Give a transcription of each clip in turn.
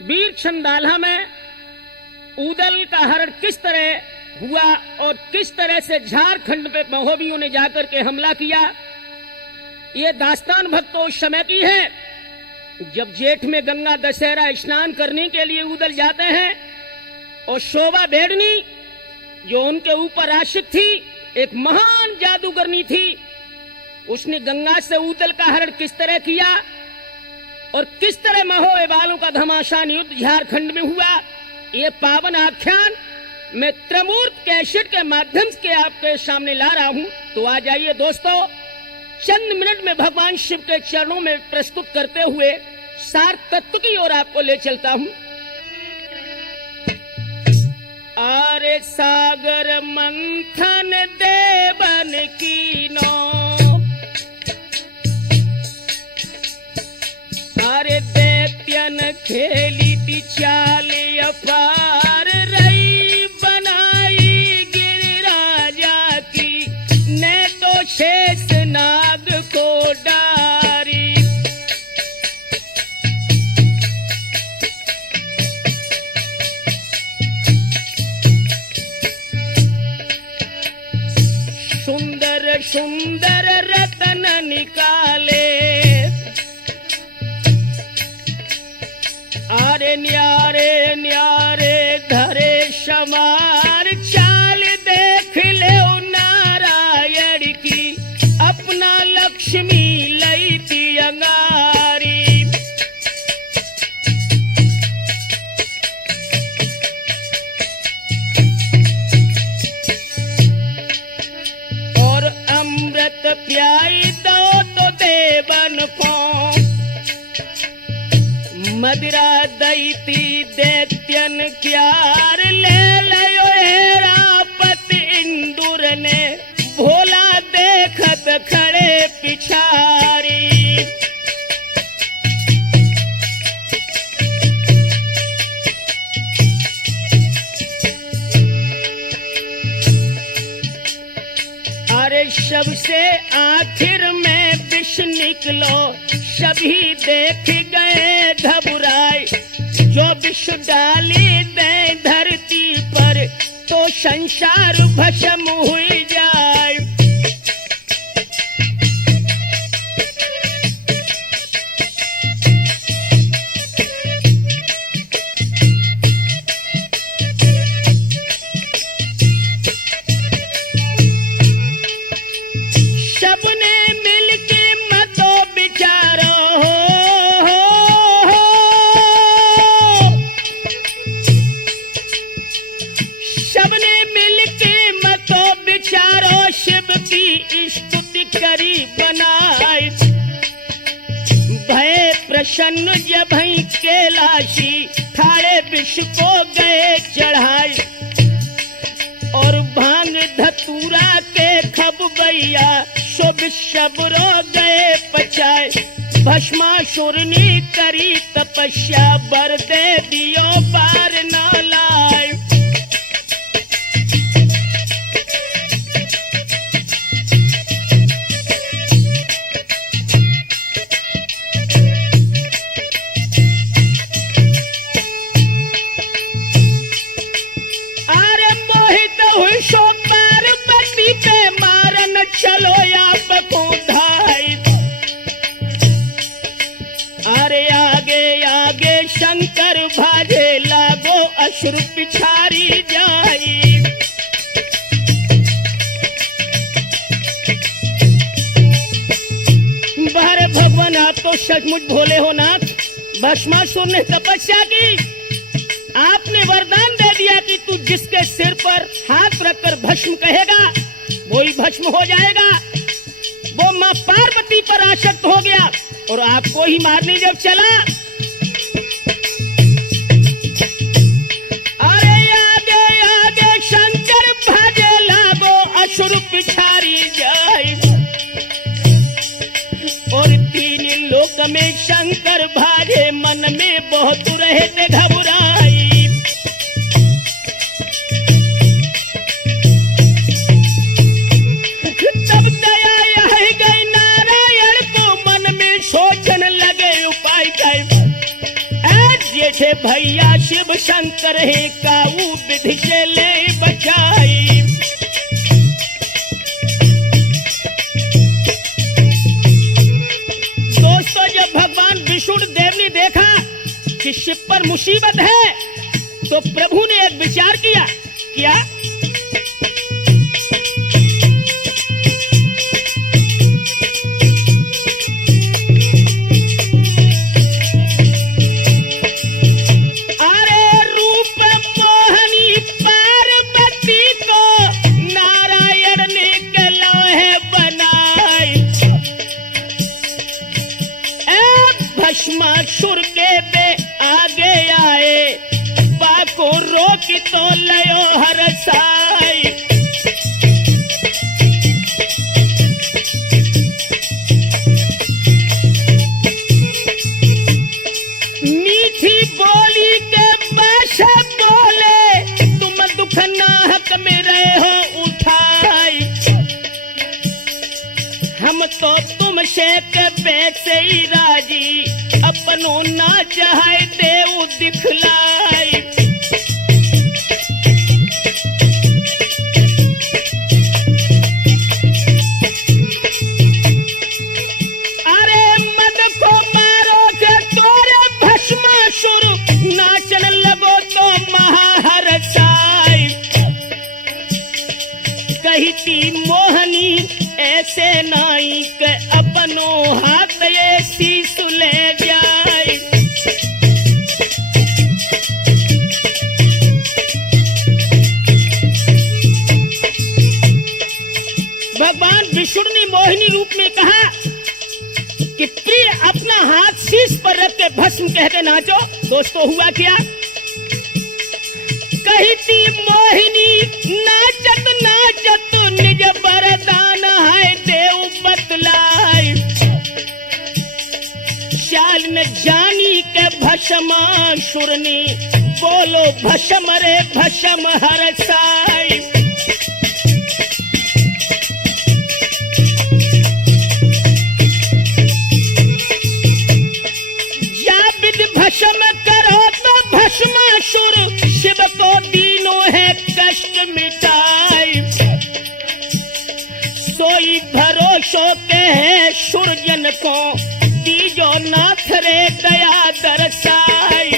वीर छंदाला में ऊदल का हरण किस तरह हुआ और किस तरह से झारखंड पे महोबियों ने जाकर के हमला किया, ये दास्तान भक्तों उस समय की है जब जेठ में गंगा दशहरा स्नान करने के लिए ऊदल जाते हैं और शोभा बेड़नी जो उनके ऊपर आशिक थी, एक महान जादूगरनी थी, उसने गंगा से ऊदल का हरण किस तरह किया और किस तरह महोबे वालों का घमासान युद्ध झारखंड में हुआ, ये पावन आख्यान मैं त्रिमूर्त कैसेट के माध्यम से आपके सामने ला रहा हूं। तो आ जाइए दोस्तों, चंद मिनट में भगवान शिव के चरणों में प्रस्तुत करते हुए सार तत्व की ओर आपको ले चलता हूं। आरे सागर मंथन देवन कीनो, आरे दैत्यन खेली ती चाल अपार, रई बनाई गिरिराजा की, ने तो शेष नाग को डारी। सुंदर सुंदर रतन निकाले, आरे न्यारे न्यारे धरे शमार, चाल देख ले नारायण की, अपना लक्ष्मी लई थी अंगारी। और अमृत प्याई दो तो देवन को, मदिरा दैती दैत्यन क्यार, ले लयो हेरापति इंदुर ने, भोला देखत खड़े पिछारी। अरे सबसे आखिर में विष निकलो, सभी देख गए घबराए, जो विष डाली दे धरती पर, तो संसार भस्म हुई जाए। सबने मिलके मतो विचारो, सबने मिलके मतो विचारो, शिव की स्तुति करी बनाए। भय प्रसन्न जब भई कैलाशी, ठाड़े विष को गए चढ़ाए, और भांग धतूरा के खब गैया, शुभ शबरो गए पचाए। भस्मासुरनी करी तपस्या, बर दे दियो पार न लाए। अरे मोहित हुई सो पार्वती पे, मारन चलो आप को धाई। अरे आगे आगे शंकर भाजे, लागो अश्रु पिछारी जाई। बाहर भगवान आप तो सचमुच भोले हो नाथ। भस्मासुर ने तपस्या की, आपने वरदान दे दिया कि तू जिसके सिर पर हाथ रखकर भस्म कहेगा वही भस्म हो जाएगा। वो मां पार्वती पर आसक्त हो गया और आपको ही मारने जब चला, अरे आगे आगे शंकर भागे, लागो असुर पिछारी जाए। और तीन लोक में शंकर भागे, मन में बहुत रहते घबराई। तब दया यह गई नारायण को, मन में सोचन लगे उपाय। जेठे भैया शिव शंकर है काऊ विधि से ले बचाई। दोस्तों, जब भगवान विष्णु देव ने देखा कि शिव पर मुसीबत है तो प्रभु ने एक विचार किया। क्या? अरे रूप मोहनी पार्वती को नारायण ने कलौहे बनाई। भस्मासुर के बे आगे आए बाको रोक तो लयो हरसाई। मीठी बोली के भाषा बोले तुम दुख नाहक में रहे हो उठाई। हम तो तुमसे कबे से ही राजी अपनो ना चाहे देव दिखलाई। अरे मद को मारो के तोरे भस्मासुर नाचन लगो तो महाहर्षाई। कहती मोहनी ऐसे नाई के अपनो हाथ ये शीश ले जाए। भगवान विष्णु ने मोहिनी रूप में कहा कि प्रिय अपना हाथ शीश पर रख के भस्म कह के नाचो। दोस्तों, हुआ क्या? कहती मोहिनी नाचत नाचत निज वरदान है देव बतलाई। शाल न जानी के भस्मासुर ने बोलो भस्म रे भस्म हरसाई। या विधि भस्म करो तो भस्मासुर शिव को दीनों है कष्ट मिटाई। सोई भरोसो के है सुरजन को दीजो नाथ रे दया दरसाई।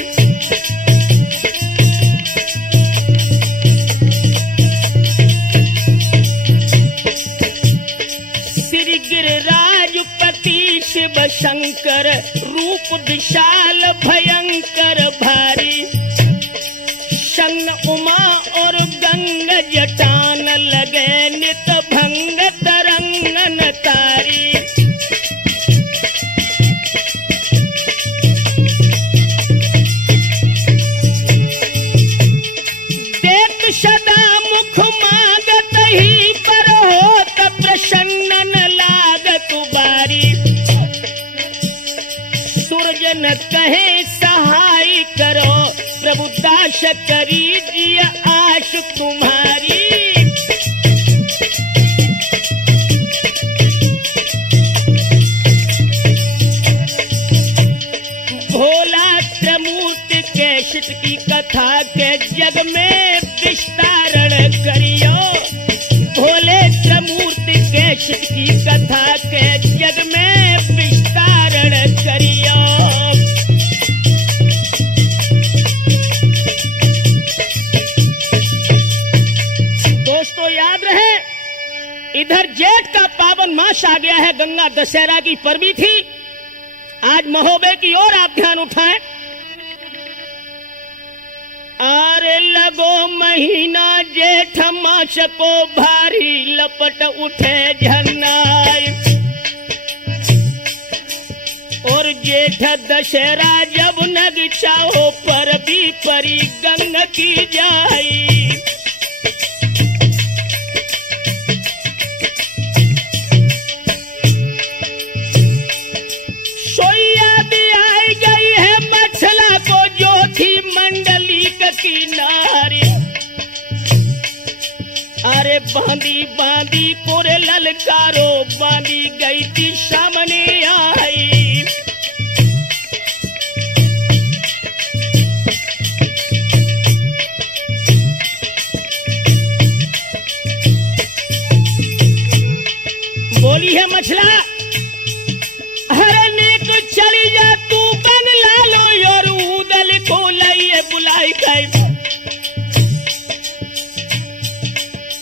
श्री गिरिराजपति शिव शंकर रूप विशाल भयंकर भारी। संग उमा और गंग जटान लगे नित भंग तरंगन तारी। देख सदा मुख मागत ही पर होत प्रसन्नन लागत बारी। सुरजन कहे सहाय करो प्रभु दास करी आश तुम्हारी। भोला त्रिमूर्ति के शिट की कथा के जग में विस्तारण करियो। भोले त्रिमूर्ति के शिट की कथा के जग में विस्तारण करियो। इधर जेठ का पावन मास आ गया है। गंगा दशहरा की पर्वी थी। आज महोबे की ओर आप ध्यान उठाएं। आरे लगो महीना जेठ मास को भारी लपट उठे झरनाई। और जेठ दशहरा जब नग चाहो पर भी परी गंग की जाई। अरे बांधी बांधी कोरे ललकारो बांधी गई थी सामने आई। पूछला, हरने को चली जा तू बंगला लो और उदल को लाइए बुलाई गए।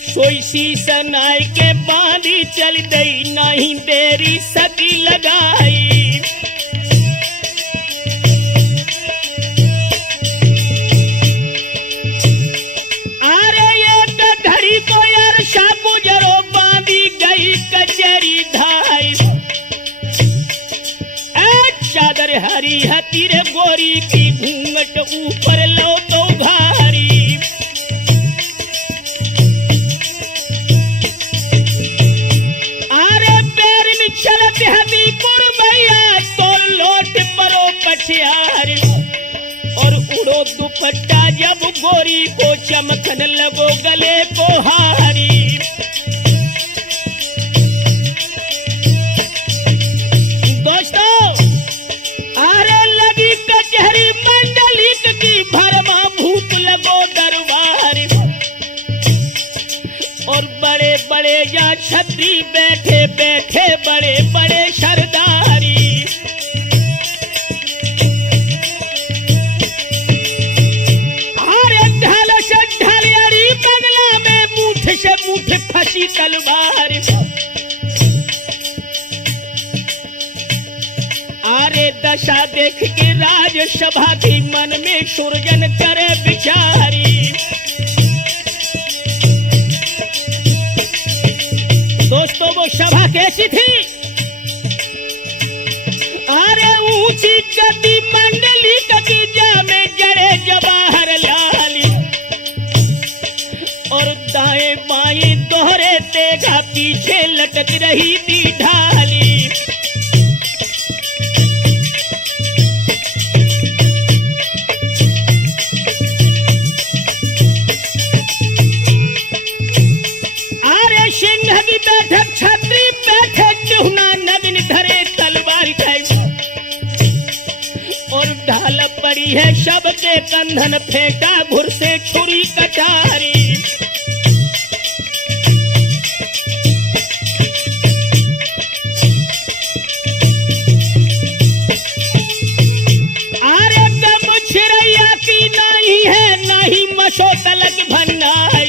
सोई शीसन आय के बांधी चल गई, नहीं देरी सती लगाई। अरे एक घड़ी को यार शाबू जरो बांधी गई कचेरी धाई। चादर हरी हती रे गोरी की घूंघट ऊपर लो तो भारी। आरे पैर में चलत हमी पुरबैया तो लोट परो पछियार। और उड़ो दुपट्टा जब गोरी को चमकन लगो गले को हारी। कचहरी मंडलिक की भरमा भूत लगो दरबार। और बड़े बड़े या छतरी बैठे बैठे बड़े बड़े सरदारी। अरे ढाल से ढालियारी बंगला में मुठ से मुठ फंसी तलवार। अरे दशा देख के राजसभा की मन में सुरजन करे विचारी। दोस्तों वो सभा कैसी थी? अरे ऊंची गति मंडली कभी जामे जड़े जवाहर लाली। और दाएं बाएं दोहरे तेगा पीछे लटक रही थी ढाली। बैठक छतरी बैठे चुहना नवीन धरे तलवार खाई। और ढाल पड़ी है सबके कंधन फेंका घुर से छुरी कटारी। अरे दम छिरैया की नहीं है नहीं मशो तलक भंडार।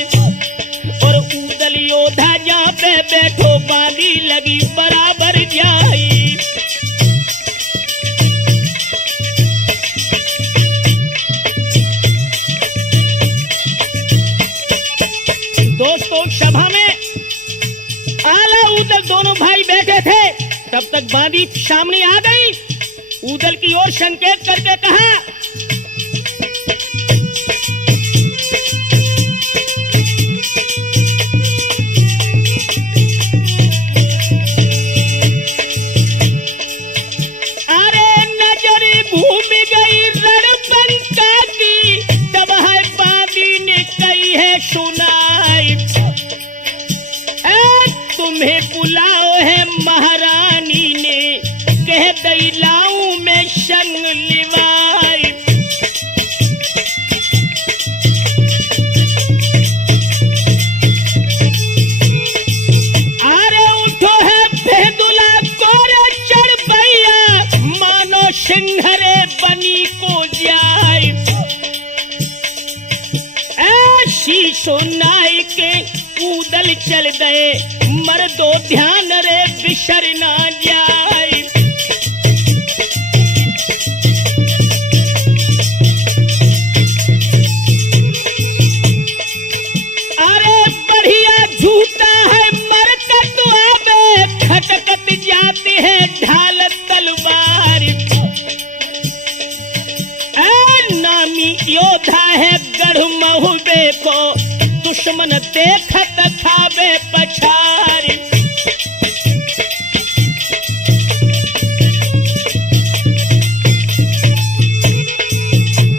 और उदल योधा जहाँ पे बैठो बांधी लगी बराबर जाई। दोस्तों सभा में आला उदल दोनों भाई बैठे थे। तब तक बांधी सामने आ गई। उदल की ओर संकेत करके कहा, तुम्हें बुलाओ है महारानी ने, कह दई लाऊं में संग लिवाई। अरे उठो है भेदुला कोरे चढ़ भैया, मानो सिंहरे बनी को जाए। ऐसी सुनाई के उदल चल गए, मर्दो ध्यान रे बिसर ना जाए। अरे बढ़िया झूठा है मरकत आवे, खटकत जाते हैं ढाल तलवार। नामी योद्धा है गढ़ महुबे को, दुश्मन देखत खावे पछारी।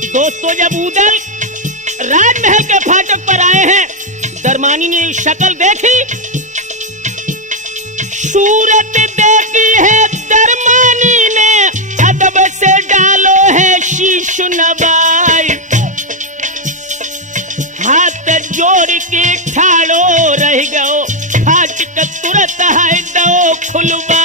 दोस्तों जब उदल राजमहल के फाटक पर आए हैं, दरमानी ने शक्ल देखी, सूरत देखी है दरमानी ने, अदब से डालो है शीश नवाई। हाथ जोड़ के ठाड़ो रह गयो, फाटक तुरंत है दो खुलवा।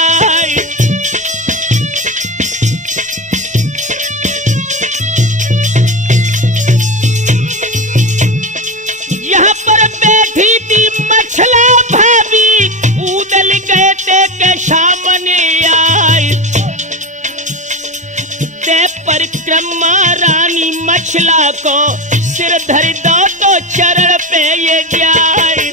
मछला को सिर धर दो तो चरण पे ये जाए।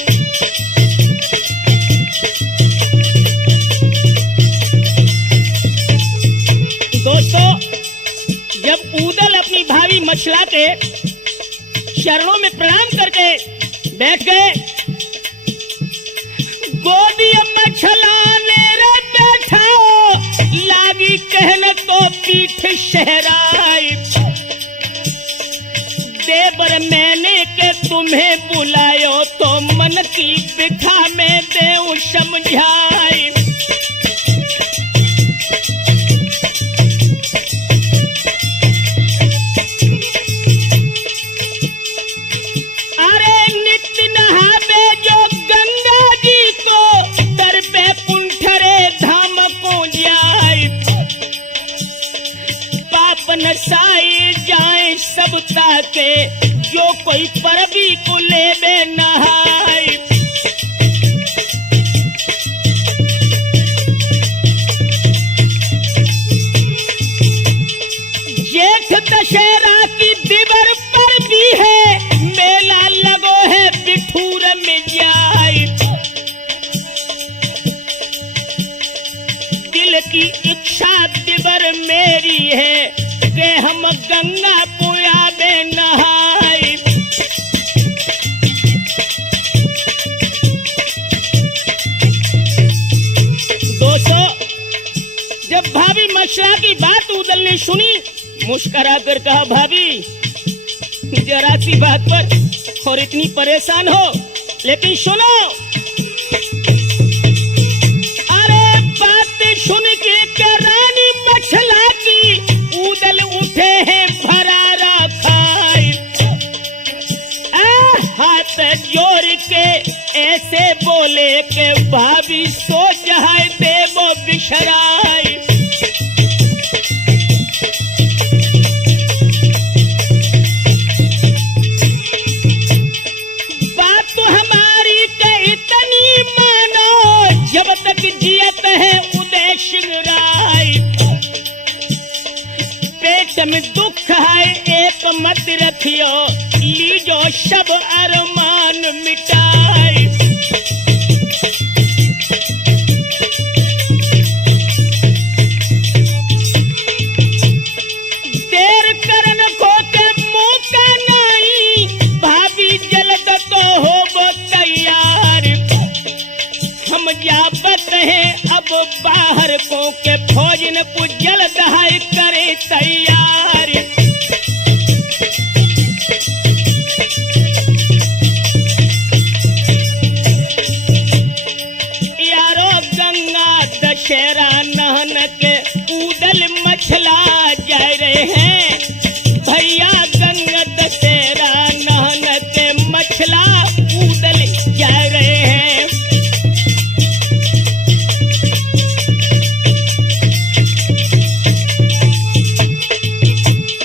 दोस्तों, जब उदल अपनी भाभी मछला के चरणों में प्रणाम करके बैठ गए, गोदी मछला ने रे बैठा, लागी कहने तो पीठ शहराई। देवर मैंने के तुम्हें बुलायो तो मन की बिखा में देऊं समझाई। अरे नित्य नहावे जो गंगा जी को, दर पे कुंठरे धाम को जाए। पाप नसाई जाए सब ताके, जो कोई परबी को लेवे नहाई। जेठ दशहरा की दिवर पर भी है, मेला लगो है बिठूर में जाए। दिल की इच्छा दिवर मेरी है कि हम गंगा को आवे नहाई। दोस्तों, जब भाभी मछला की बात उदल ने सुनी, मुस्कुरा कर कहा, भाभी जरा सी बात पर और इतनी परेशान हो, लेकिन सुनो। अरे बात सुन के रानी मछला की, उदल उठे हैं भरारा खाए। हाथ जोड़ के ऐसे बोले के भाभी सो जाए देवो बिशराई। बात तो हमारी के इतनी मानो, जब तक जियत है उदय सिंह राय। पेट में दुख है एक मत रखियो, लीजो सब अरमान मिटाए। देर करन को के मौका नहीं, भाभी जल्द तो हो वो तैयार। हम जाबत हैं अब बाहर को के, भोजन को जल्द है करे तैयार। यारो गंगा दशहरा नहन के उदल मछला जा रहे हैं। भैया गंगा दशहरा नहन के मछला उदल जा रहे हैं।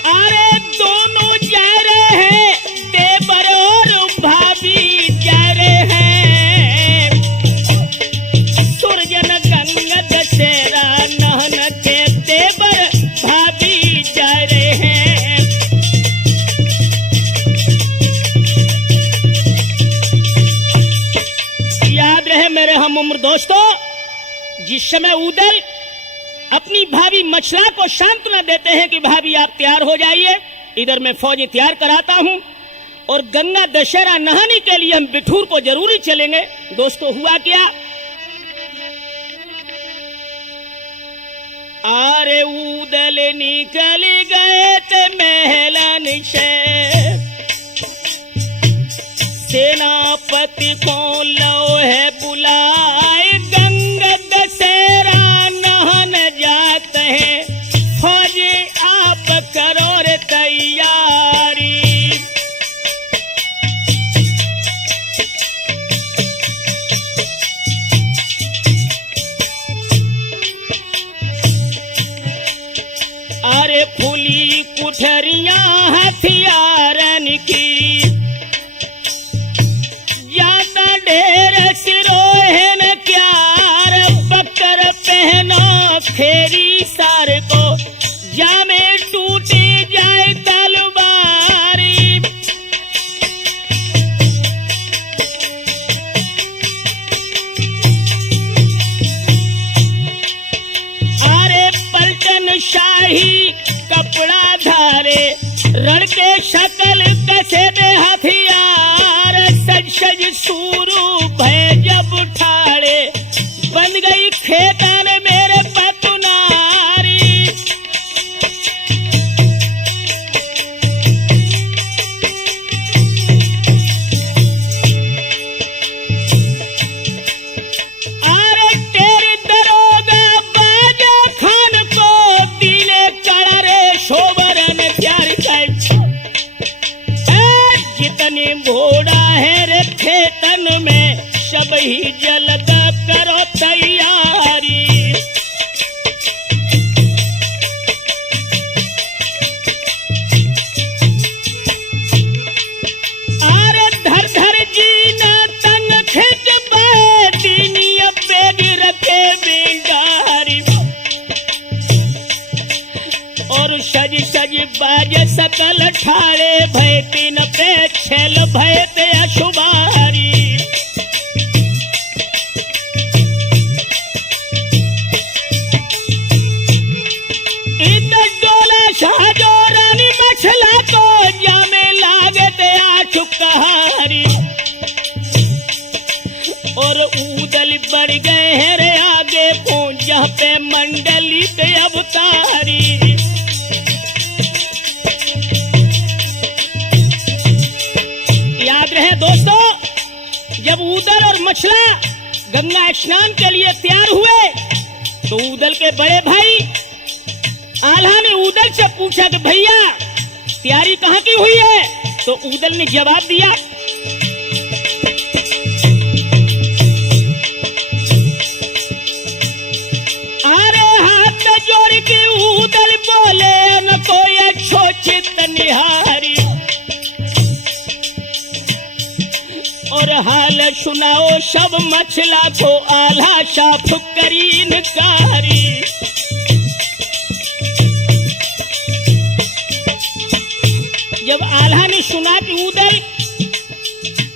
अरे दोनों जा रहे हैं, देवर और भाभी जा रहे हैं। सुरजन गंगा दशहरा नहन के, देवर भाभी जा रहे हैं। याद रहे मेरे हम उम्र दोस्तों, जिस समय उदल अपनी भाभी मछला को सांत्वना देते हैं कि भाभी आप तैयार हो जाइए, इधर मैं फौजी तैयार कराता हूं और गंगा दशहरा नहाने के लिए हम बिठूर को जरूरी चलेंगे। दोस्तों, हुआ क्या? आरे उदल निकल गए थे महलन से, सेनापति को लो है बुलाए। गंगा दशहरा नहन जाते हैं, फौजी आप करो रे तैयारी। अरे फूली कुठरियां हथियार के शकल कसे दे हथियार, सज सज सूरू भय जब ठाड़े, बन गई खेतन मेरे पतुनारी। अरे तेरी दरोगा बाजा खान को दिले कड़ा रे शोभरन प्यार कर, जितनी घोड़ा है रे खेतन में, सब ही जलदा करो तैयारी। अरे धर धर जीना तन खिंच दीनिया बेग रखे बिंगारी, और सज सज बाज सकल ठाड़े, भय तीन पे छेल भय ते अशुभारी। शाहजो रानी मछला को जामे लागे ते आठु कहारी, और ऊदल बढ़ गए हैं रे आगे पहुंचा पे मंडली पे अवतारी। याद रहे दोस्तों, जब ऊदल और मछला गंगा स्नान के लिए तैयार हुए तो ऊदल के बड़े भाई आल्हा ने ऊदल से पूछा कि भैया तैयारी कहाँ की हुई है? तो ऊदल ने जवाब दिया, अरे हाथ जोड़ के ऊदल बोले न कोई अच्छो चित निहारी, और हाल सुनाओ सब मछला को आल्हा साफ करीन कारी। जब आल्हा ने सुना कि ऊदल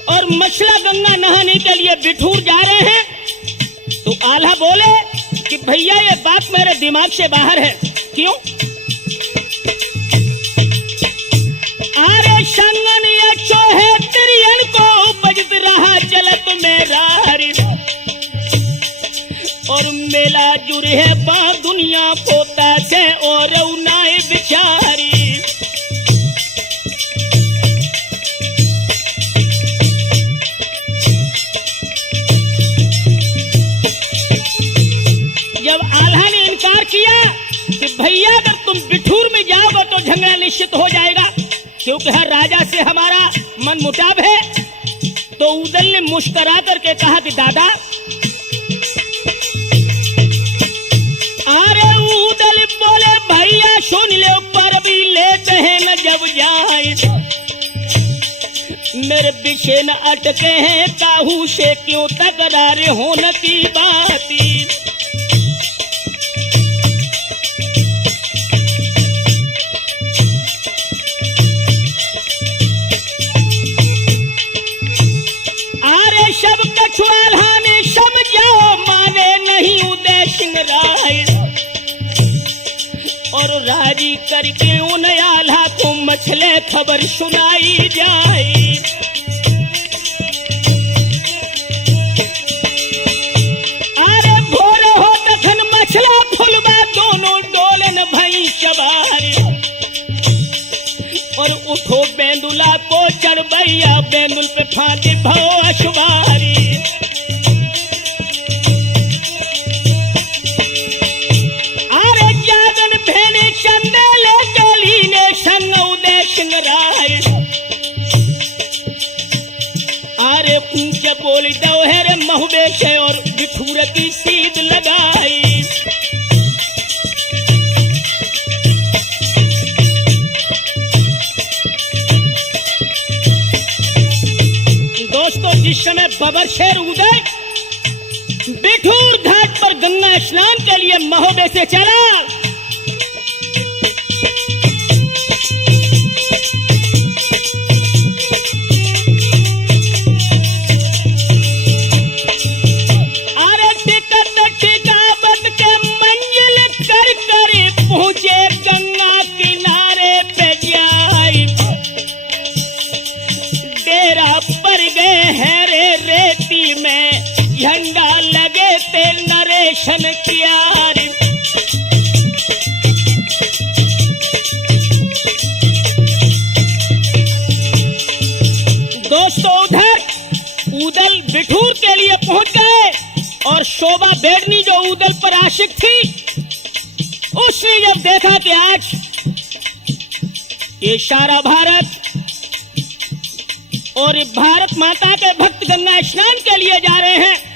और मछला गंगा नहाने के लिए बिठूर जा रहे हैं, तो आल्हा बोले कि भैया ये बात मेरे दिमाग से बाहर है। क्यों? अरे संगन अच्छो है त्रियन को बजत रहा जलत में रारी, और मेला जुड़ है बा दुनिया पोता से और उनाए बिचारी। जब आल्हा ने इनकार किया कि भैया अगर तुम बिठूर में जाओगे तो झगड़ा निश्चित हो जाएगा, क्योंकि हर राजा से हमारा मन मुटाव है, तो ऊदल ने मुस्कुरा करके कहा कि दादा, अरे ऊदल बोले भैया सुन ले, पर भी लेते हैं न जब जाए, मेरे पीछे न अटके हैं काहू से क्यों तकरार होने की बाती। सब कछुआल्हा ने समझाओ माने नहीं उदय सिंह राय, और राजी करके उन आल्हा को मछले खबर सुनाई जाए। अरे भोर हो तखन मछला फुलवा दोनों डोलन भई सवारी, और उठो बेंदुला को चढ़बैया, बेंदुल पे फांदी भो अशुभारी। अरे जागन भेने चंदेले गली ने संग उदय सिंह राय, अरे पूछे बोली दो है रे महुबे से, और बिठूर की सीध लगाई। दोस्तों, जिस समय बबर शेर उदय बिठूर घाट पर गंगा स्नान के लिए महोबे से चला, अरे टिकट टिकावत के मंजिल कर कर पहुंचे गंगा किनारे पे जाए। दर्शन किया रे। दोस्तों उधर ऊदल बिठूर के लिए पहुंच गए और शोभा बेडनी जो ऊदल पर आशिक थी, उसने जब देखा कि आज ये सारा भारत और भारत माता के भक्त गंगा स्नान के लिए जा रहे हैं,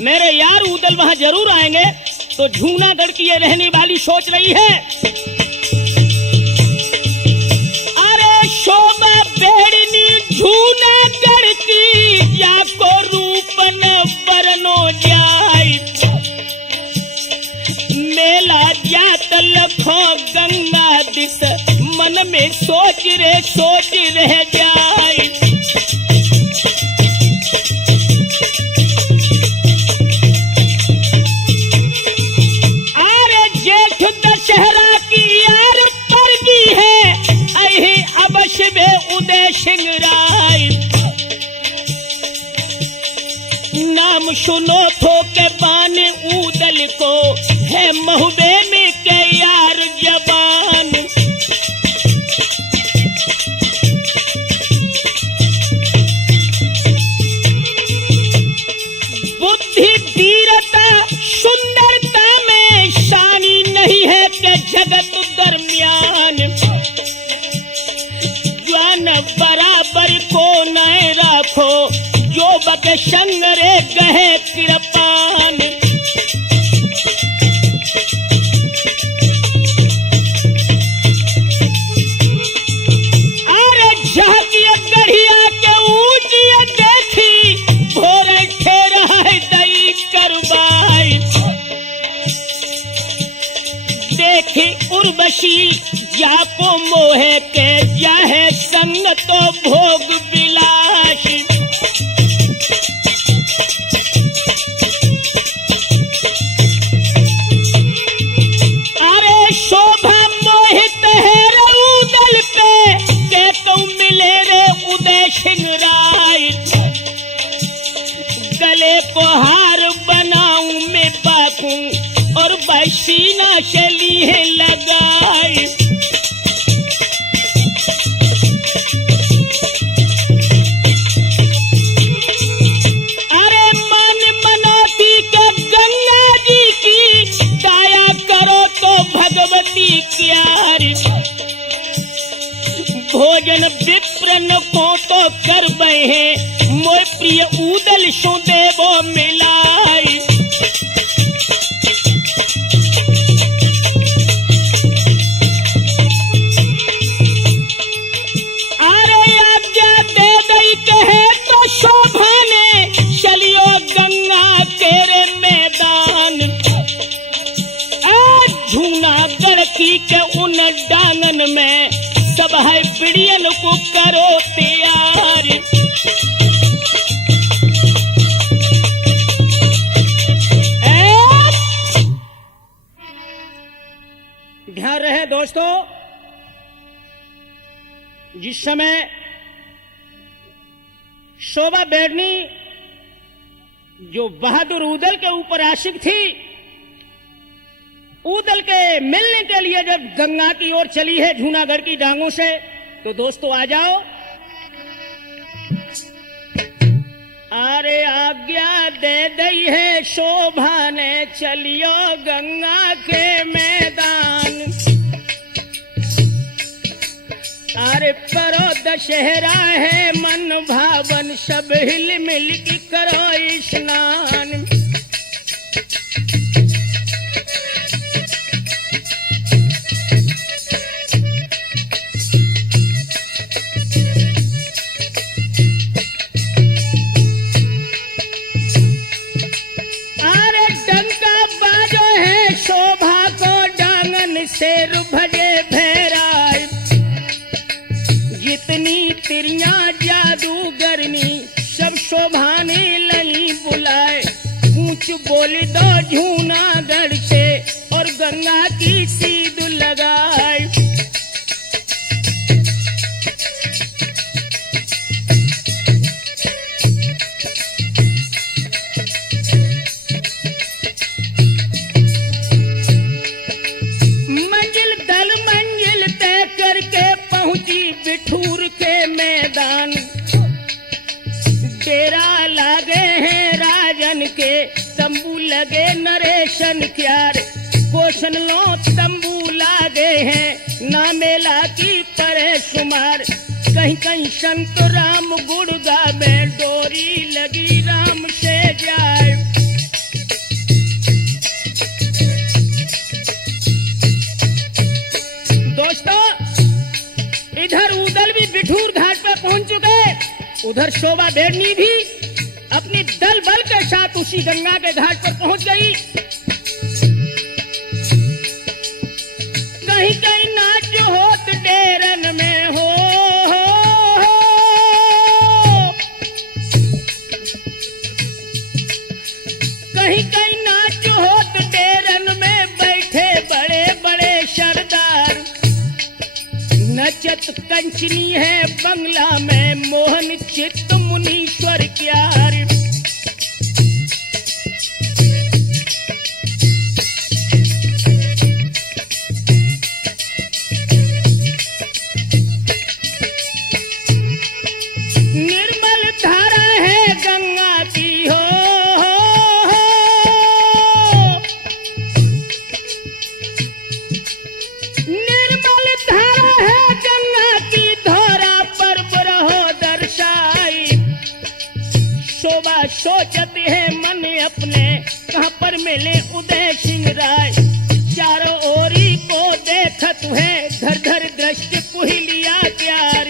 मेरे यार ऊदल वहां जरूर आएंगे, तो जूनागढ़ की ये रहने वाली सोच रही है, अरे शोभा बेड़नी जूनागढ़ की जाको रूपन बरनो जाए, मेला जात लखो गंगा दिस, मन में सोच रह जाए। अरे जेठ दशहरा की यार परगी है, अही अवश्य में उदय सिंह राय, नाम सुनो थो के बाने ऊदल को, है महुबे में के यार जबान। बुद्धि वीरता सुंदरता में शानी नहीं है के जगत दरमियान, ज्ञान बराबर को न राखो, जो बके संग रे गहे कृपान। अरे झाकिया गढ़िया के ऊंचिया देखी, भोर ठेरा है दई करबाई, देखी उर्वशी जाको मोहे के जाहे संग तो भोग विलासी। अरे शोभा मोहित है ऊदल पे, के को मिले रे उदय सिंह राय, गले को हार बनाऊं मैं बाकूं, और बसीना चली है लगाई। अरे मन मनोती के गंगा जी की, दया करो तो भगवती क्यारी, भोजन विप्रन को तो कर बहे, मोय प्रिय ऊदल सो देवो मिलाई। अरे आज्ञा दे दई कहे तो शोभा ने, चलियो गंगा केरे मैदान, आज जूनागढ़ की के उन डांगन में, सब है बिड़ियन को करो तैयार। ध्यान रहे दोस्तों, जिस समय शोभा बेड़नी जो बहादुर ऊदल के ऊपर आशिक थी, ऊदल के मिलने के लिए जब गंगा की ओर चली है जूनागढ़ की डांगों से, तो दोस्तों आ जाओ। अरे आज्ञा दे दई है शोभा ने, चलियो गंगा के मैदान, अरे परो दशहरा है मन भावन, सब हिल मिल की करो स्नान। शेर भजे भैराय, जितनी तिरिया जादूगरनी, सब शोभाने लगी बुलाए, पूछ बोली दो जूनागढ़ से, और गंगा की सीध लगाए। क्यार कोशन लो तंबू लागे हैं ना मेला की परे शुमार कहीं कहीं संत राम गुड़ गावे डोरी लगी राम से जाए। दोस्तों इधर उदल भी बिठूर घाट पर पहुंच चुके, उधर शोभा बेड़नी भी अपनी दल बल के साथ उसी गंगा के घाट पर पहुंच गई। कहीं कहीं नाच होत डेरन में हो कहीं कहीं नाच होत डेरन में बैठे बड़े बड़े सरदार नचत कंचनी है बंगला में मोहन चित्त मुनीश्वर क्यार। निर्मल धारा है गंगा की हो निर्मल धारा है गंगा की धोरा पर बरहो दर्शाई। शोभा सोचत है मन अपने कहाँ पर मिले उदय सिंह राय चारों ओरी को देखत है धर धर दृष्टि कुहिलिया प्यार।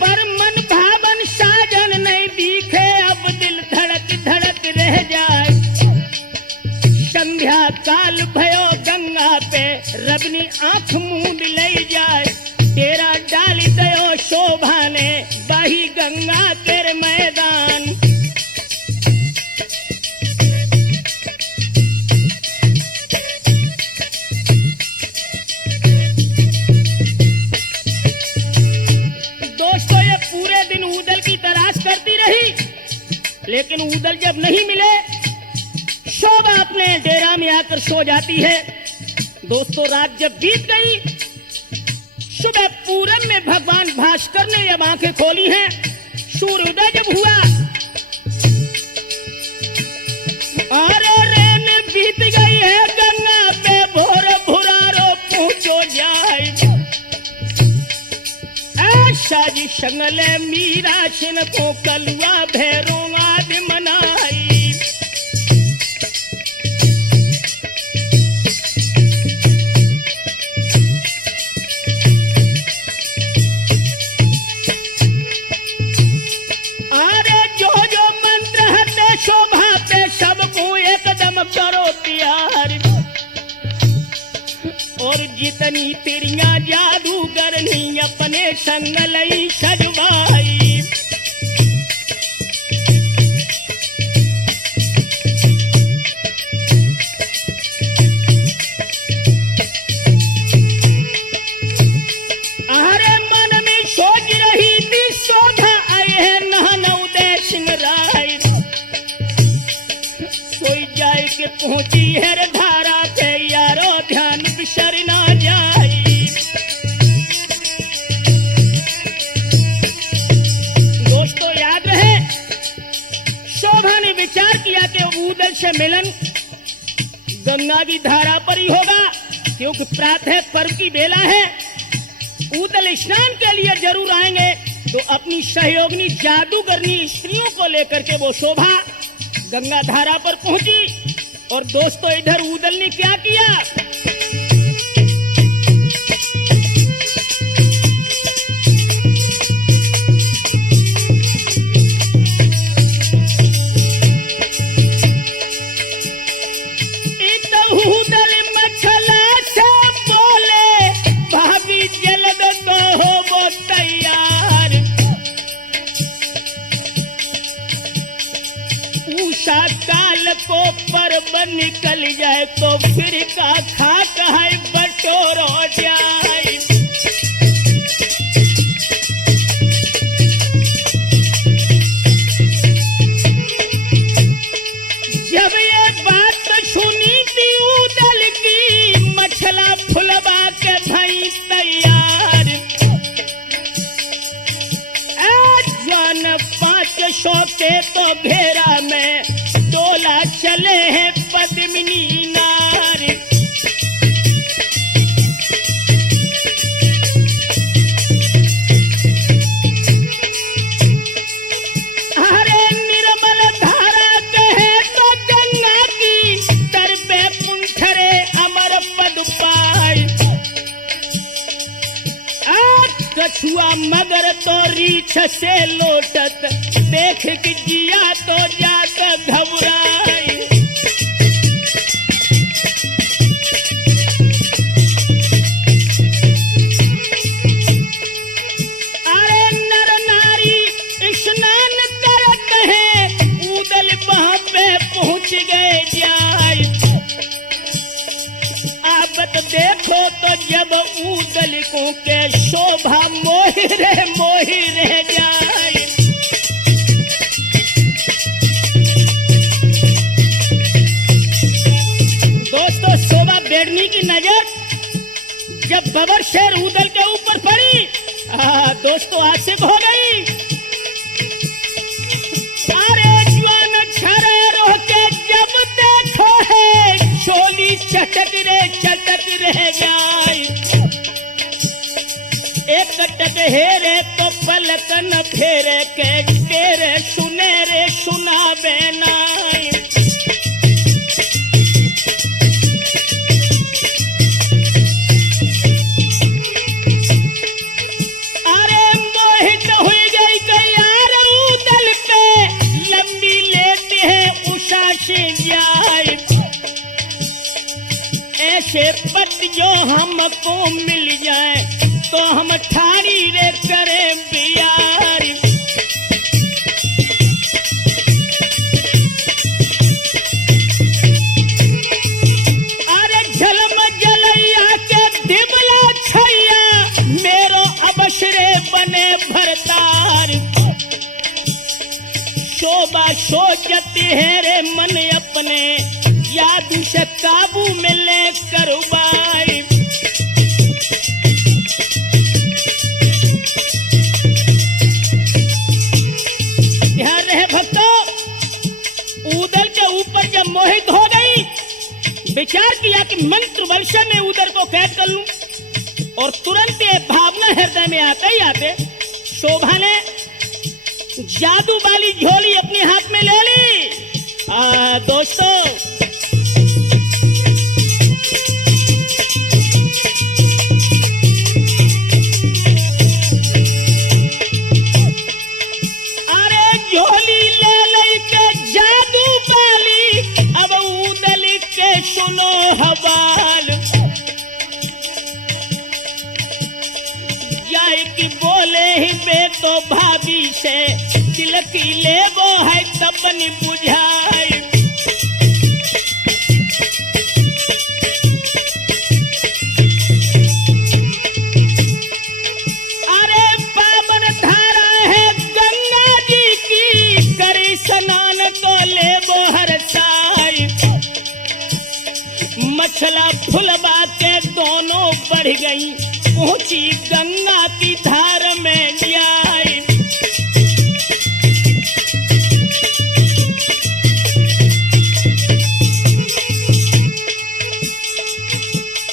पर मन भावन साजन नहीं दिखे अब दिल धड़क धड़क रह जाए। संध्या काल भयो गंगा पे रबनी आंख मूंद ले जाए। तेरा डाली दयो शोभा ने बाही गंगा तेरे मैदान। दोस्तों ये पूरे दिन उदल की तलाश करती रही लेकिन उदल जब नहीं मिले शोभा अपने डेरा में आकर सो जाती है। दोस्तों रात जब बीत गई सुबह पूरब में भगवान भास्कर ने जब आंखें खोली हैं सूर्योदय जब हुआ आरो रेन बीत गई है गंगा पे भोर भुरारो पूछो जाए। ऐसा जी संगले मीरा सिन को कलुआ भैरूंगा भी मनाई। शोभा पे सबको एकदम करो प्यार और जितनी तेरिया जादूगरनी अपने संग लई सजवाई। अरे मन में सोच रही थी शोभा आए है नहन उदय सिंह राय कोई जाए के पहुंची है रे धारा के यारो ध्यान बिसर ना जाए। दोस्तों याद रहे शोभा ने विचार किया कि उदल से मिलन गंगा की धारा पर ही होगा क्योंकि प्रातः पर्व की बेला है। उदल स्नान के लिए जरूर आएंगे तो अपनी सहयोगिनी जादूगरनी स्त्रियों को लेकर के वो शोभा गंगा धारा पर पहुंची। और दोस्तों इधर उदल ने क्या किया उदल मछला से बोले भाभी जल्द तो हो वो तैयार। उषा काल को पर्व निकल जाए तो फिर का खाक है बटोरो जाए। जब ये बात सुनी थी उदल की मछला फुल वर्षों से तो घेरा में डोला चले हैं पद्मिनी नार। अरे निर्मल धारा कहे तो गंगा की तर पे पुंठरे अमर पद पाए। कछुआ मगर तो रीछ से लोटत देख कि जिया तो जात घबराई। अरे नर नारी स्नान करत है उदल वहां पे पहुंच गए जाए। आबत देखो तो जब उदलिकों के शोभा मोहि रह जाए। दोस्तों शोभा बेड़नी की नजर जब बबर शेर उदल के ऊपर पड़ी दोस्तों आसिफ हो गई। अरे जवान छरे रोह के जब देखो है चोली चटक रह जाए। एक टक हेरे तो पलकन फेरे के तेरे सुनेरे सुनावे नाई। अरे मोहित हुई गई कि यार उदल पे लंबी लेते हैं उषा से जाए। ऐसे पद जो हमको मिल जाए तो हम ठाड़ी रे करें बियारी। अरे झलम जलैया के दिबला छैया मेरो अबशरे बने भरतार। शोभा सोचती है रे मन अपने याद से काबू में ले करुबाई। ध्यान रहे भक्तों उदल के ऊपर जब मोहित हो गई विचार किया कि मंत्र वर्षा में उदल को कैद कर लूं और तुरंत ये भावना हृदय में आते ही आते शोभा ने जादू वाली झोली अपने हाथ में ले ली। दोस्तों झोली ले लेके जादू वाली अब उदल के सुनो हवाल। जाए कि बोले ही बे तो भाभी से तिलकी ले वो है तपन बुझाई। अरे पावन धारा है गंगा जी की करी स्नान तो ले वो हर साई। मछला फुलवा के दोनों बढ़ गई पहुंची गंगा की धार में न्याय।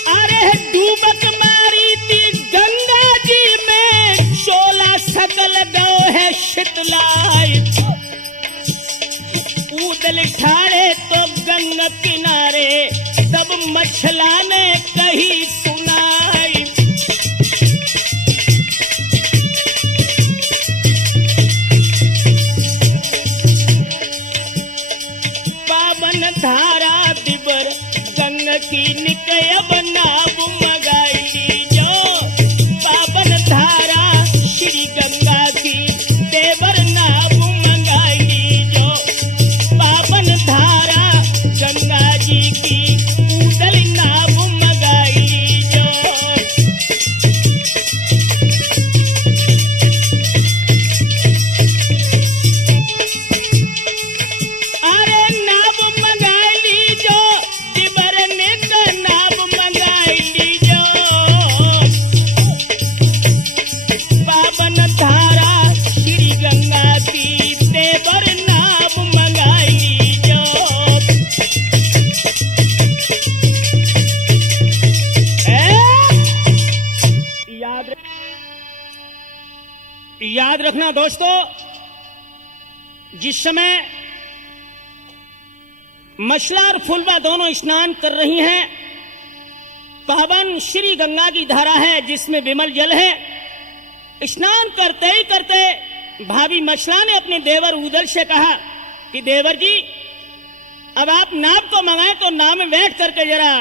अरे डूबक मारी थी गंगा जी में 16 सकल गौ है शीतलाई। उदल ठाड़े तो गंगा किनारे तब मछला ने कही सुनाई। पावन धारा दिबर गंग की निकयब नाव मगाई जो। पावन धारा श्री गंगा की देवर नाव मंगाई जो। पावन धारा गंगा जी की उदल नाव देखना दोस्तों, जिस समय मछला और फुलवा दोनों स्नान कर रही हैं, पावन श्री गंगा की धारा है जिसमें विमल जल है। स्नान करते ही करते भाभी मछला ने अपने देवर उदल से कहा कि देवर जी, अब आप नाव को मंगाए तो नाव में बैठ करके जरा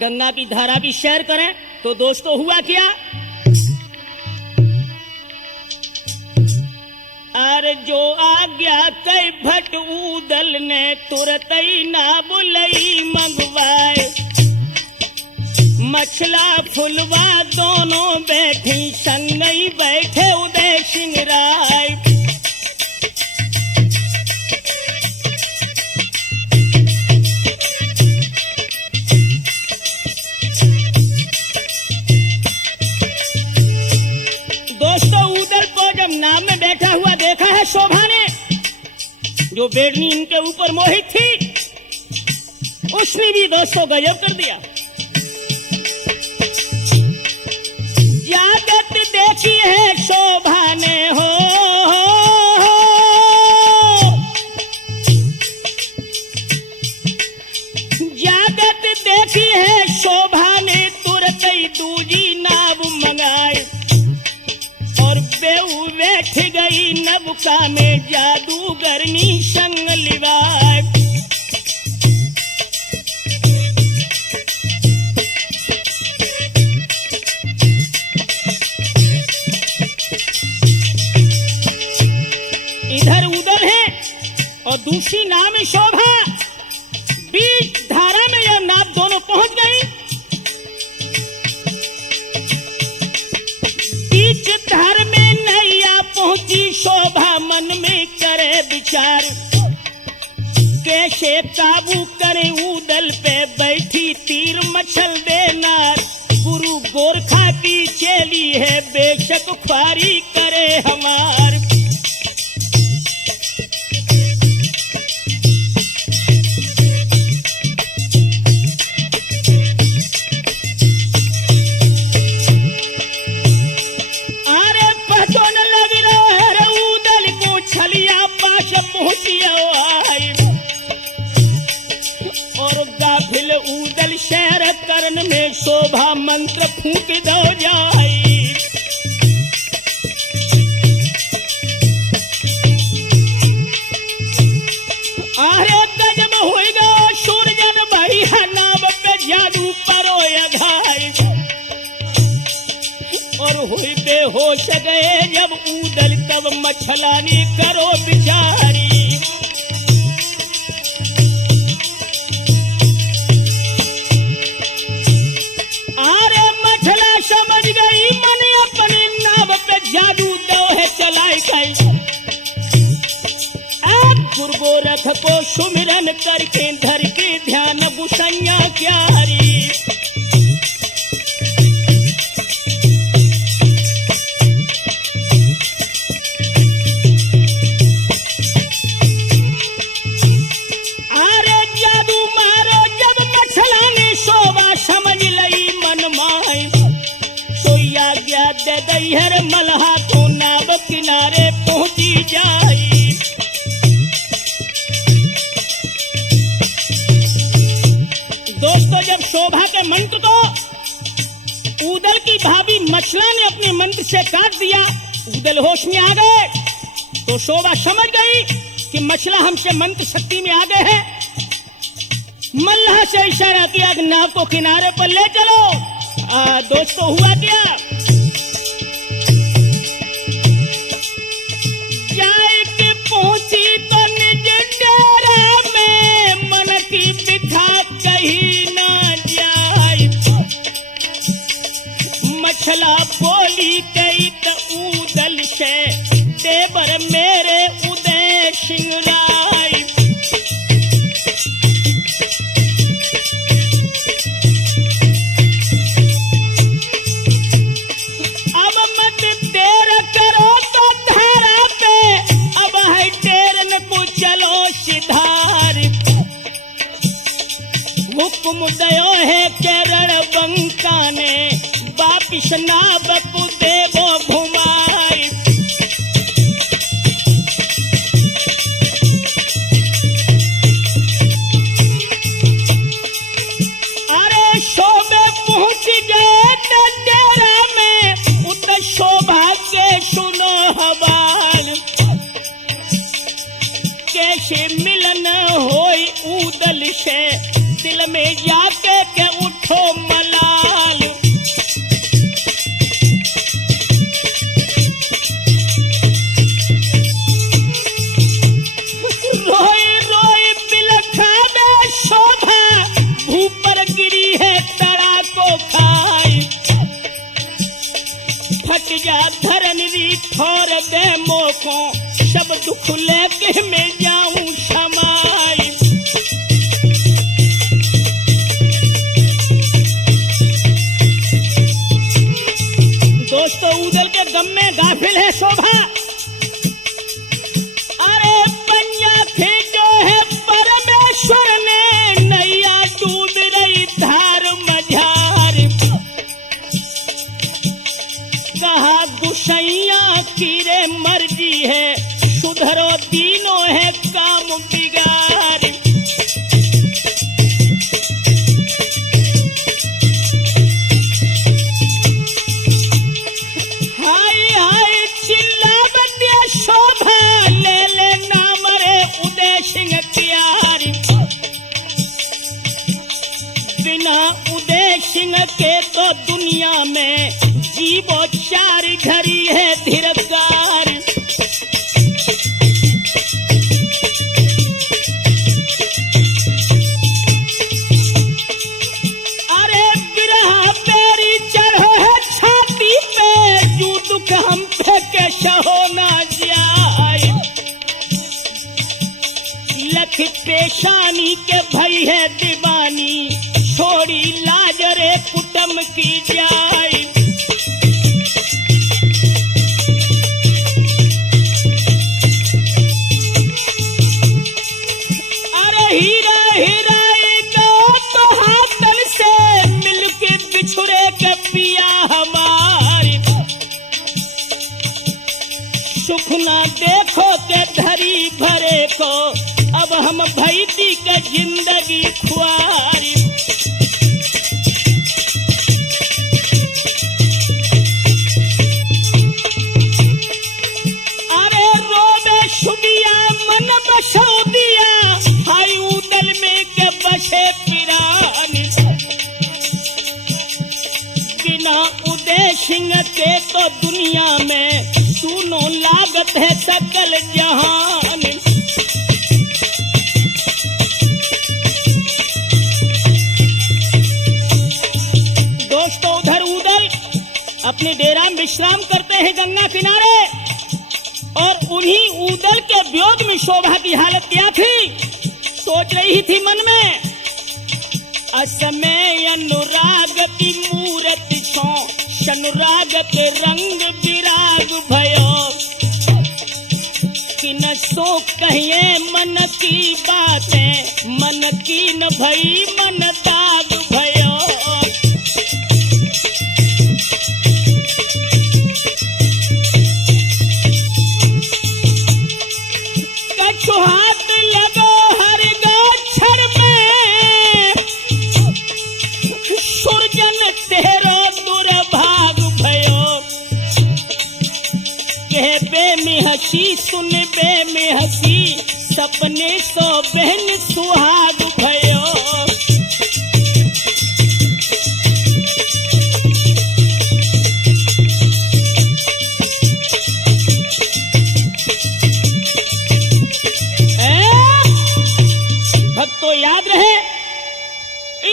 गंगा की धारा की सैर करें। तो दोस्तों हुआ क्या, अरे जो आज्ञा कई भट उदल ने तुरत ही ना बुलई मंगवाए, मछला फुलवा दोनों बैठी संग ही बैठे उदय सिंह राय। दोस्तों उदल को जब नाव में बैठा हुआ देखा है शोभा ने, जो बेड़नी इनके ऊपर मोहित थी, उसने भी दोस्तों गजब कर दिया। जागत देखी है शोभा ने हो, जागत देखी है शोभा ने तुरत ही दूजी नाव मंगाई, और बेऊ बैठ गई नौका में जादूगरनी संग लिवाए। इधर उदल है और दूसरी नाव में शोभा। बीच धारा में यह नाव दोनों पहुंच गई। बीच धार में नैया पहुंची शोभा, मन में करे विचार, कैसे काबू करे उदल पे बैठी तीर मछल देनार। गुरु गोरखा की चेली है, बेशक ख्वारी करे हमार। और गाफिल उदल शहर करण में शोभा मंत्र फूंक दो जाई। अरे गजब होएगा सूरजन भाई नाव पे जादू करो घाई। और हुई बेहोश गए जब उदल, तब मछलानी करो बिचारी। अरे मछला समझ गई मन अपनी नाव पे जादू दो है चलाई गई। अब गुरु गोरख को सुमिरन करके धर के ध्यान गुसैया क्यारी। दे दैहर मलहा को नाव किनारे पहुंची जाई। दोस्तों जब शोभा के मंत्र को उदल की भाभी मछला ने अपने मंत्र से काट दिया, उदल होश में आ गए। तो शोभा समझ गई कि मछला हमसे मंत्र शक्ति में आ गए है। मल्लाह से इशारा किया कि नाव को किनारे पर ले चलो। दोस्तों हुआ क्या, पहुंची तो निज डेरा में, मन की बिथा कहीं ना जाए। मछला बोली गई तो उदल से, देवर मेरे उदय सिंह राय। अब मत देर करो तो धारा पे, अब है टेरन को चलो सिधार। हुक्म दयो है केरल बंका ने, वापिस नाव को देवो घुमाए। से मिलन होई उदल से, दिल में जाके के उठो मलाल। रोए रोए बिलखा दे शोभा, ऊपर गिरी है तड़ा को खाई। फट जा धरन री ठोर दे मोको, सब दुख लेके मैं जाऊं क्षमाई। दोस्तों उदल के गम में गाफिल है शोभा। अरे पंजा खींचो है परमेश्वर ने, नैया डूब रही धार मझार। कहा गुसैया की रे मर्जी है, सुधरो तीनों है काम बिगाड़। हाय हाय चिल्लावत शोभा, ले ले नाम रे उदय सिंह प्यारी। बिना उदय सिंह के तो दुनिया में जीवो चार घड़ी है धिरकार। अरे बिरहा पेरी चढ़ो है छाती पे, जू दुख हम पे के सहो ना जाए। लख पेशानी के भई है दीवानी, छोड़ी लाज रे कुटम की जाए। अरे हीरा हीरा तो हाथन से मिलके बिछुड़े के पिया हमारी। सुख ना देखो के धरी भरे को, अब हम भईती का जिंदगी खुआरी। अरे रोवे शुबिया मन बसो दिया, हाय उदल में के बसे पिरानी। बिना उदय सिंह के तो दुनिया में सुनो लागत है सकल जहान। दोस्तों उधर उदल अपने डेरा में विश्राम करते हैं गंगा किनारे, और उन्हीं उदल के वियोग में शोभा की हालत क्या थी? सोच रही थी मन में, असमय अनुराग की मूर्ति छो, शनुराग के रंग विराग भयो। कि न सो कहिए मन की बातें, मन की न भई मन दाग भयो। कछु हाथ लगो हर गाछड़ में, सुरजन तेरो दुर्भाग भयो। कह बेमी हसी सुन बेमी हसी, सपने सो बहन सुहाग भयो। भक्तों याद रहे,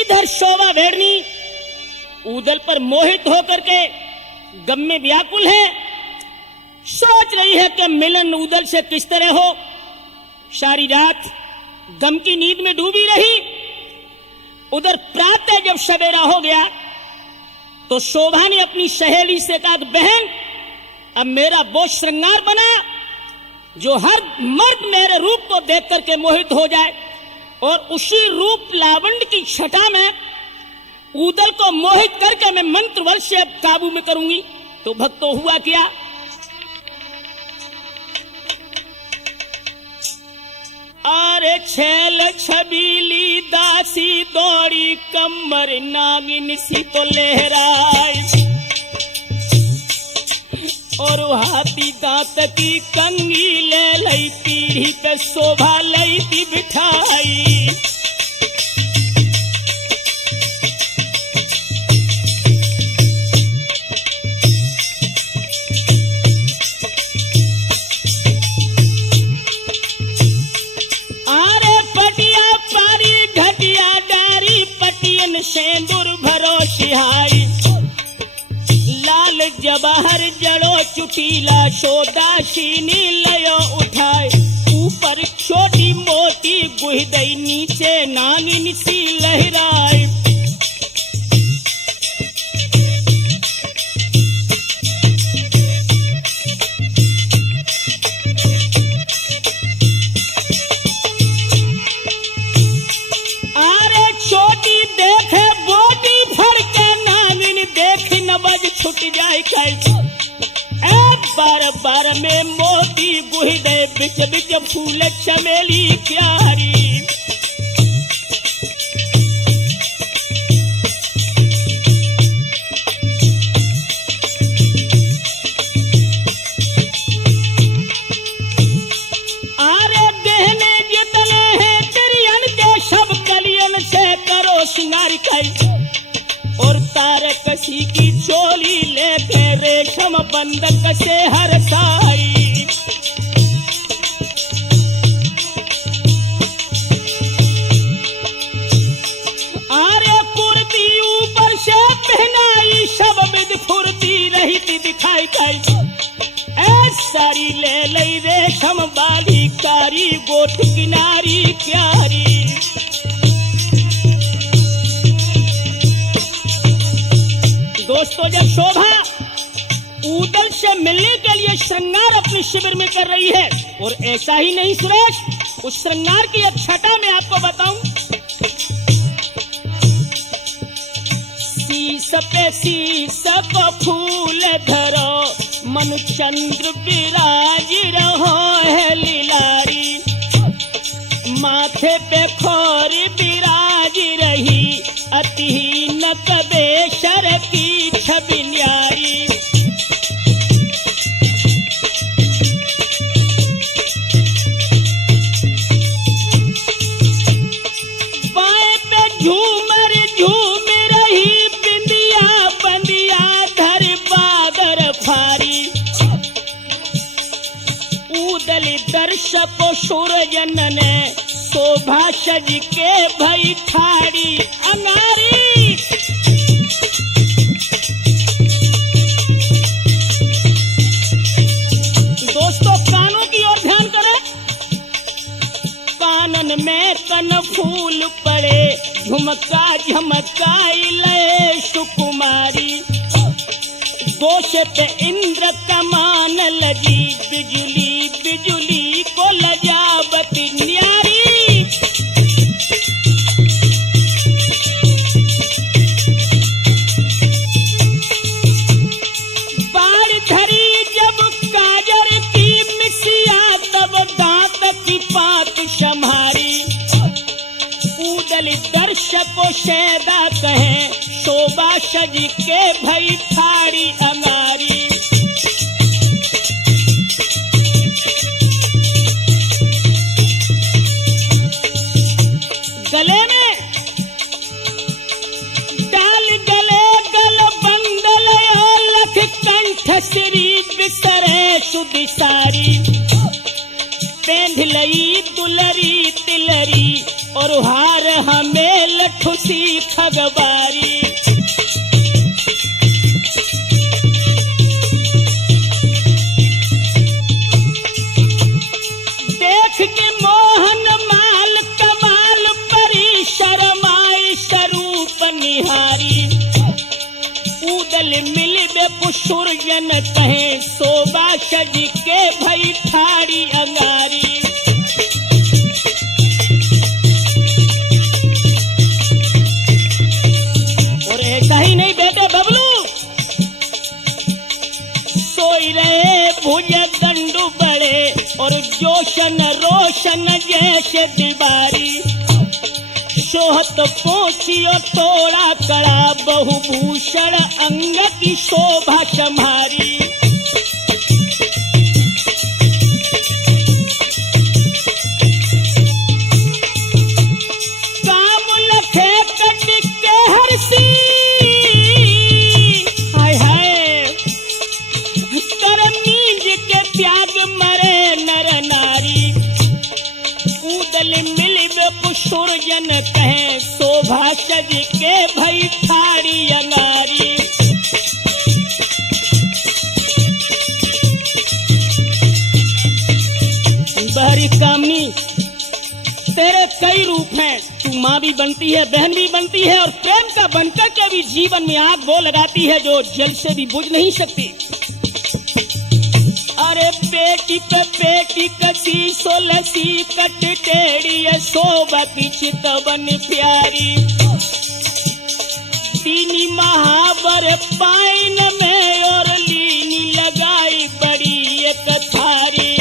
इधर शोभा भेड़नी उदल पर मोहित होकर के गम में व्याकुल है। सोच रही है कि मिलन उदल से किस तरह हो। सारी रात गम की नींद में डूबी रही। उधर प्रातः जब सवेरा हो गया तो शोभा ने अपनी सहेली से कहा, बहन अब मेरा वो श्रृंगार बना जो हर मर्द मेरे रूप को देख करके मोहित हो जाए, और उसी रूप लावण्य की छटा में उदल को मोहित करके मैं मंत्र बल से अब काबू में करूंगी। तो भक्तों हुआ क्या, अरे छैल छबीली दासी दौड़ी कमर नागिन सी तो लहराए। और हाथी दांत की कंगी ले लई पीढ़ी पे शोभा लई थी बिठाई। आरे पटिया पारी घटिया डारी पटियन सेंदूर भरो सिहाई। लाल जवाहर जड़ो चुटीला सोदाशीनी लयो उठाए। ऊपर छोटी मोटी गुहदई नीचे नानी सी लहराए। आरे छोटी देखे बोटी भर के नागिन देख नबज छुट जाए कैसे। बार बार में मोती गुहदे बिच बिच फूल चमेली प्यारी। आरे गहने जितने हैं तिरियन के सब कलियन से करो सिंगार कैसे। और तारकसी की चोली लेके रेशम बंधक से हर साई। आरे कुर्ती ऊपर से पहनाई सब विध फुर्ती रही थी दिखाई कैसे। साड़ी ले लई रेशम वाली कारी गोट किनारी क्यारी। दोस्तों जब शोभा ऊदल से मिलने के लिए श्रृंगार अपने शिविर में कर रही है, और ऐसा ही नहीं सुरेश, उस श्रृंगार की एक छटा मैं आपको बताऊं। शीश पे शीश को फूल धरो मन चंद्र विराज रहो है लीलारी। माथे पे खोर विराज रही अतिहीन कबेशर की छवि न्यारी। बाएं पे झूमर झूम रही बिंदिया बंदिया धर बादर फारी। ऊदल दर्शको सूरजन ने शोभा सज के भई ठाड़ी अंगारी। दोस्तों कानों की ओर ध्यान करें। कानन में कन फूल पड़े झुमका झमकाई ले सुकुमारी। दोष पे इंद्र कमान लगी बिजली बिजली को लजावती न्यारी। बाढ़ धरी जब काजर की मिसिया तब दांत की पात संहारी। ऊदल दर्शको शैदा कहे शोभा सज के भई ठाड़ी अंगारी। गले में डाल गले गल बंदल लख कंठ श्री बिसरे सुदिसारी। पेंध लई दुलरी तिलरी और हार हमें लठुसी खगबारी। देख के मोहन माल कमाल परी शरमाई स्वरूप निहारी। ऊदल मिलबे पुसुरजन कहे शोभा सज के भई ठाड़ी अंगारी। और ऐसा ही नहीं बेटे बबलू, सोई रहे भुज दंडू बड़े और जोशन रोशन जैसे दीवारी। सोहत पोछियो तोड़ा कड़ा बहुभूषण अंग की शोभा सम्हारी। कुसुरजन कहे शोभा सज के भई ठाड़ी अंगारी। बहरी कामनी तेरे कई रूप हैं, तू माँ भी बनती है, बहन भी बनती है और प्रेम का बनकर के भी जीवन में आग वो लगाती है जो जल से भी बुझ नहीं सकती। अरे पेटी पे पेटी कसी सोलसी कट टेढ़ी शोभा की चितवन प्यारी। तीनी महावर पाइन में और लीनी लगाई बड़ी एक थारी।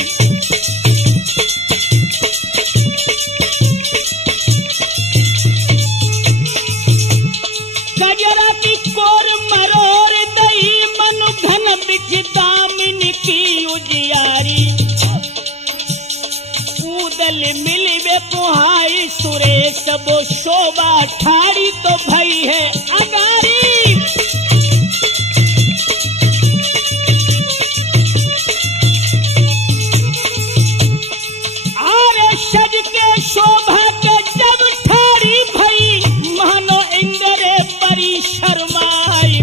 गजरा की कोर मरोर दई मनु घन बिच दामिन की उजियारी। उदल मिलवे पुहाई सुरेश वो शोभा ठाड़ी तो भई है अगारी। आरे सज के शोभा के जब ठाड़ी भई मानो इंद्र परी शर्माई।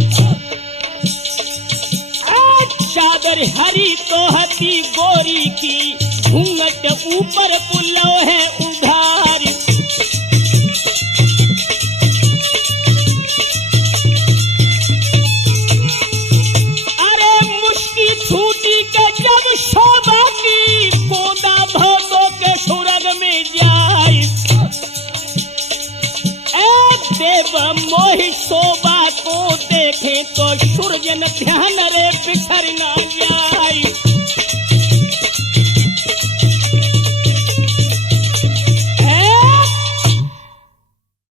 चादर हरी तो हती गोरी की घूंघट ऊपर पुलो है उधार। अरे मुश्की छूटी के जब शोभा की गोदा भोदो के सुरग में जाए। देव मोहि शोभा को देखे तो सुरजन